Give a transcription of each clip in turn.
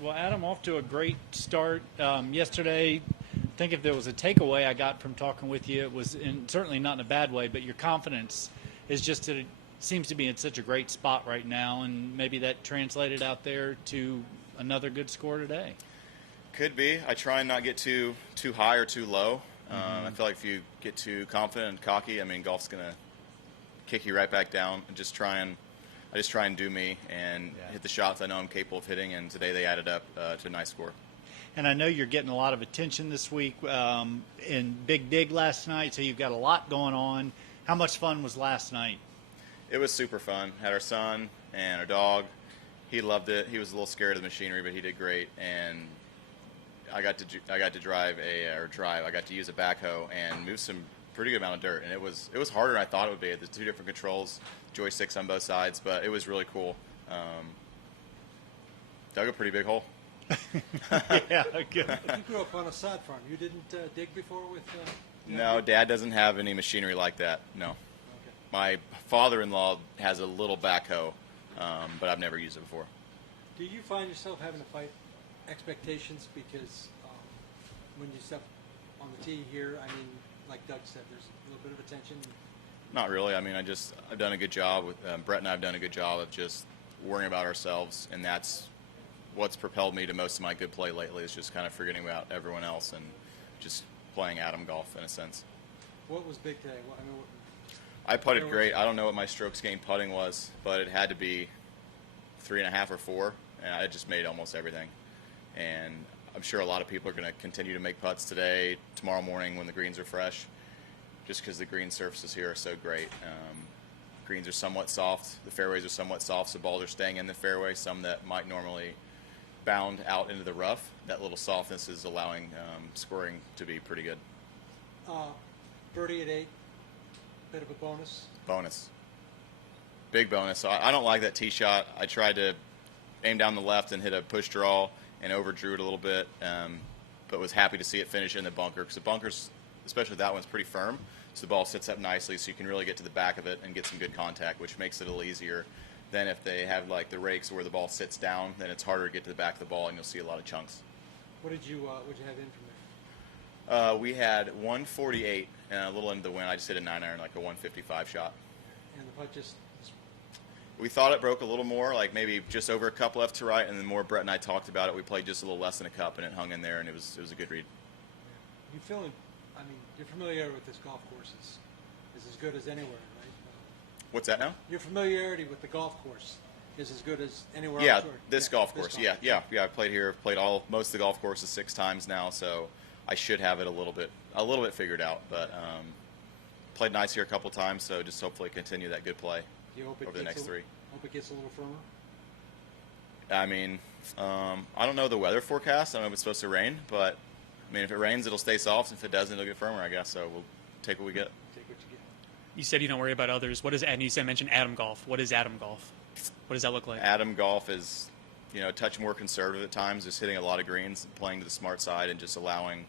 Well, Adam, off to a great start yesterday. I think if there was a takeaway I got from talking with you, it was certainly not in a bad way, but your confidence is just that it seems to be in such a great spot right now, and maybe that translated out there to another good score today. Could be. I try and not get too high or too low. I feel like if you get too confident and cocky, I mean, golf's gonna kick you right back down. And I just try and do me and hit the shots I know I'm capable of hitting. And today they added up to a nice score. And I know you're getting a lot of attention this week in Big Dig last night, so you've got a lot going on. How much fun was last night? It was super fun. Had our son and our dog. He loved it. He was a little scared of the machinery, but he did great. And I got to use a backhoe and move some pretty good amount of dirt, and it was harder than I thought it would be. There's two different controls, joysticks on both sides, but it was really cool. Dug a pretty big hole. Yeah, good. You grew up on a sod farm. You didn't dig before with? No, Dad doesn't have any machinery like that. No. Okay. My father-in-law has a little backhoe, but I've never used it before. Do you find yourself having to fight expectations because when you step on the tee here, I mean, like Doug said, there's a little bit of attention? Not really. I mean, I've done a good job with Brett and I have done a good job of just worrying about ourselves, and that's what's propelled me to most of my good play lately, is just kind of forgetting about everyone else and just playing Adam golf in a sense. What was big today? I putted great. I don't know what my strokes gained putting was, but it had to be 3.5 or 4, and I just made almost everything. And I'm sure a lot of people are going to continue to make putts today, tomorrow morning when the greens are fresh, just because the green surfaces here are so great. Greens are somewhat soft. The fairways are somewhat soft, so balls are staying in the fairway. Some that might normally bound out into the rough, that little softness is allowing scoring to be pretty good. Birdie at 8, bit of a bonus? Bonus. Big bonus. So I don't like that tee shot. I tried to aim down the left and hit a push draw and overdrew it a little bit, but was happy to see it finish in the bunker, because the bunkers, especially that one's pretty firm, so the ball sits up nicely, so you can really get to the back of it and get some good contact, which makes it a little easier than if they have like the rakes where the ball sits down. Then it's harder to get to the back of the ball, and you'll see a lot of chunks. What did you have in from there? We had 148 and a little into the wind. I just hit a 9-iron, like a 155 shot. And the putt just... We thought it broke a little more, like maybe just over a cup left to right, and the more Brett and I talked about it, we played just a little less than a cup, and it hung in there, and it was a good read. You feeling? I mean, you're familiar with this golf course is as good as anywhere, right? What's that now? Your familiarity with the golf course is as good as anywhere yeah, else? This golf course. Yeah. I played here. Played most of the golf courses 6 times now, so I should have it a little bit figured out. But played nice here a couple times, so just hopefully continue that good play over the next 3. Hope it gets a little firmer. I mean, I don't know the weather forecast. I don't know if it's supposed to rain, but I mean, if it rains, it'll stay soft. If it doesn't, it'll get firmer, I guess. So we'll take what we get. Take what you get. You said you don't worry about others. What is, and you mentioned Adam golf. What is Adam golf? What does that look like? Adam golf is, a touch more conservative at times, just hitting a lot of greens, playing to the smart side, and just allowing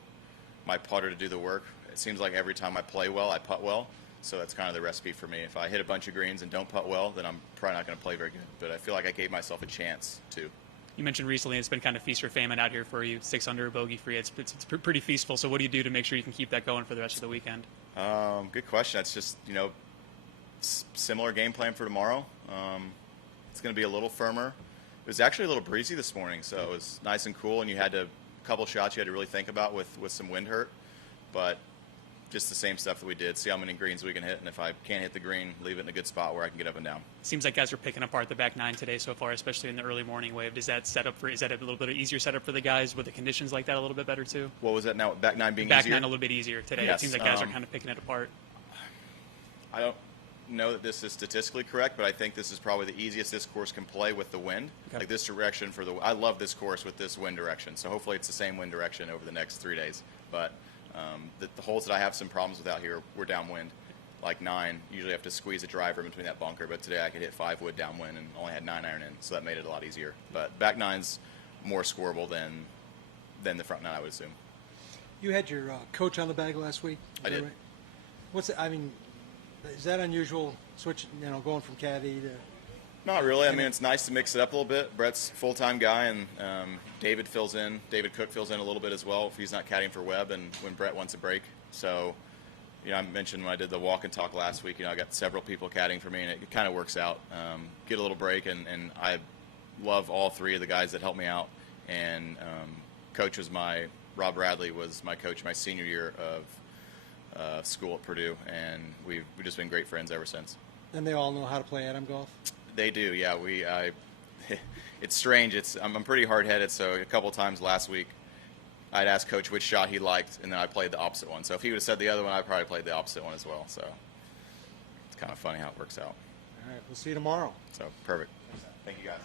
my putter to do the work. It seems like every time I play well, I putt well. So that's kind of the recipe for me. If I hit a bunch of greens and don't putt well, then I'm probably not going to play very good. But I feel like I gave myself a chance to. You mentioned recently it's been kind of feast or famine out here for you. 6 under, bogey free. It's pretty feastful. So what do you do to make sure you can keep that going for the rest of the weekend? Good question. That's just similar game plan for tomorrow. It's going to be a little firmer. It was actually a little breezy this morning, so it was nice and cool. And you had a couple shots you had to really think about with some wind hurt, but just the same stuff that we did. See how many greens we can hit, and if I can't hit the green, leave it in a good spot where I can get up and down. Seems like guys are picking apart the back 9 today so far, especially in the early morning wave. Is that a little bit easier setup for the guys with the conditions like that a little bit better too? What was that now? Back 9 being back easier? Back 9 a little bit easier today. Yes, it seems like guys are kind of picking it apart. I don't know that this is statistically correct, but I think this is probably the easiest this course can play with the wind. Okay. Like this direction I love this course with this wind direction. So hopefully it's the same wind direction over the next 3 days. But the holes that I have some problems with out here were downwind. Like 9, usually I have to squeeze a driver in between that bunker, but today I could hit 5 wood downwind and only had 9-iron in, so that made it a lot easier. But back 9's more scoreable than the front 9, I would assume. You had your coach on the bag last week. I did. Right? Is that unusual? Switch, going from caddy to Not really. I mean, it's nice to mix it up a little bit. Brett's a full-time guy, and David fills in. David Cook fills in a little bit as well if he's not caddying for Webb and when Brett wants a break. So, I mentioned when I did the walk and talk last week, I got several people caddying for me, and it kind of works out. Get a little break, and I love all three of the guys that helped me out. And Rob Bradley was my coach my senior year of school at Purdue, and we've just been great friends ever since. And they all know how to play Atom golf? They do, yeah. It's strange. I'm pretty hard-headed, so a couple times last week I'd ask Coach which shot he liked, and then I played the opposite one. So if he would have said the other one, I probably played the opposite one as well. So it's kind of funny how it works out. All right, we'll see you tomorrow. So perfect. Thank you, guys.